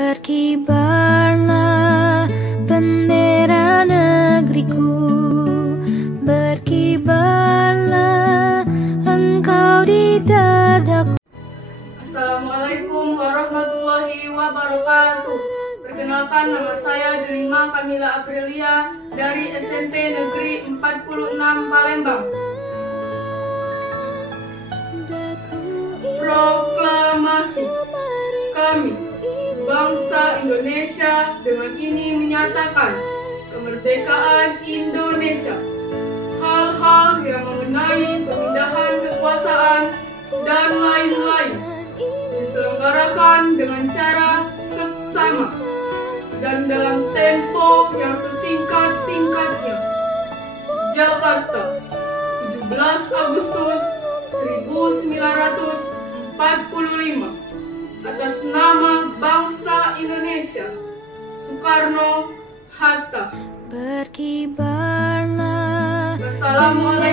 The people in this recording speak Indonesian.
Berkibarlah bendera negeriku, berkibarlah engkau di dadaku. Assalamualaikum warahmatullahi wabarakatuh. Perkenalkan, nama saya Delima Kamila Aprilia dari SMP Negeri 46 Palembang. Proklamasi. Kami, bangsa Indonesia, dengan ini menyatakan kemerdekaan Indonesia. Hal-hal yang mengenai pemindahan kekuasaan dan lain-lain diselenggarakan dengan cara seksama dan dalam tempo yang sesingkat-singkatnya. Jakarta, 17 Agustus 1945. Atas nama bangsa Indonesia, Soekarno-Hatta. Berkibarlah. Wassalamualaikum